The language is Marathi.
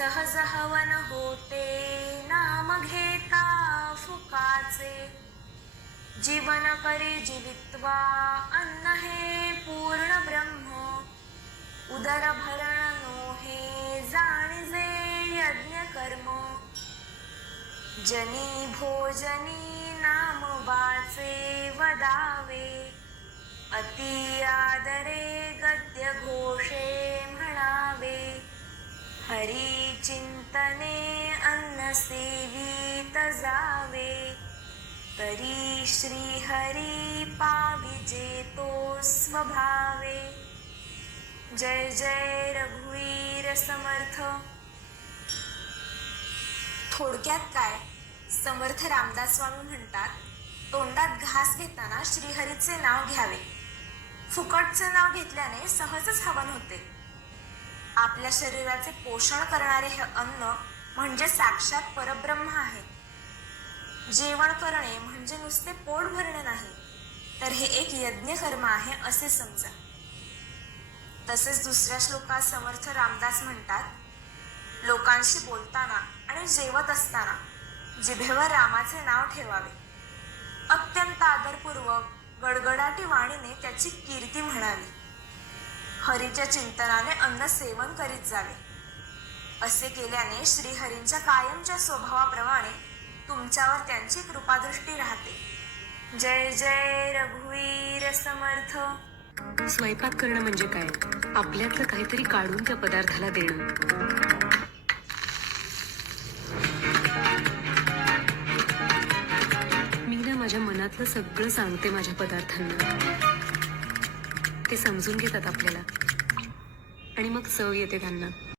सहज हवन होते नाम घेता फुकाचे. जीवन करे जीवित्वा अन्न हे पूर्ण ब्रह्म. उदर भरण नो हे जाणीजे यज्ञ कर्म जनी भोजनी नाम वाचे वदावे. अति आदरे हरी चिंतने अन्न सेवित जावे। तरी श्री हरी पाविजे तो स्वभावे जय जय रघुवीर समर्थ। थोडक्यात काय? समर्थ रामदास स्वामी म्हणतात तोंडात घास घेताना श्रीहरीचे नाव घ्यावे. फुकटचे नाव घेतल्याने सहजच हवन होते. आपल्या शरीराचे पोषण करणारे हे अन्न म्हणजे साक्षात परब्रह्म आहे. जेवण करणे म्हणजे नुसते पोट भरणे नाही तर हे एक यज्ञ कर्म आहे असे समजा. तसेच दुसऱ्या श्लोकात समर्थ रामदास म्हणतात लोकांशी बोलताना आणि जेवत असताना जिभेवर रामाचे नाव ठेवावे. अत्यंत आदरपूर्वक गडगडाटी वाणीने त्याची कीर्ती म्हणावी. हरीच्या चिंतनाने अन्न सेवन करीत जावे. असे केल्याने श्रीहरींच्या कायमच्या स्वभावाप्रमाणे तुमच्यावर त्यांची कृपादृष्टी राहते. जय जय रघुवीर समर्थ. स्वयंपाक करणं म्हणजे काय? आपल्यातलं काहीतरी काढून त्या पदार्थाला देणं. मी ना माझ्या मनातलं सगळं सांगते माझ्या पदार्थांना. ते समजून घेतात आपल्याला. आणि मग चव येते त्यांना.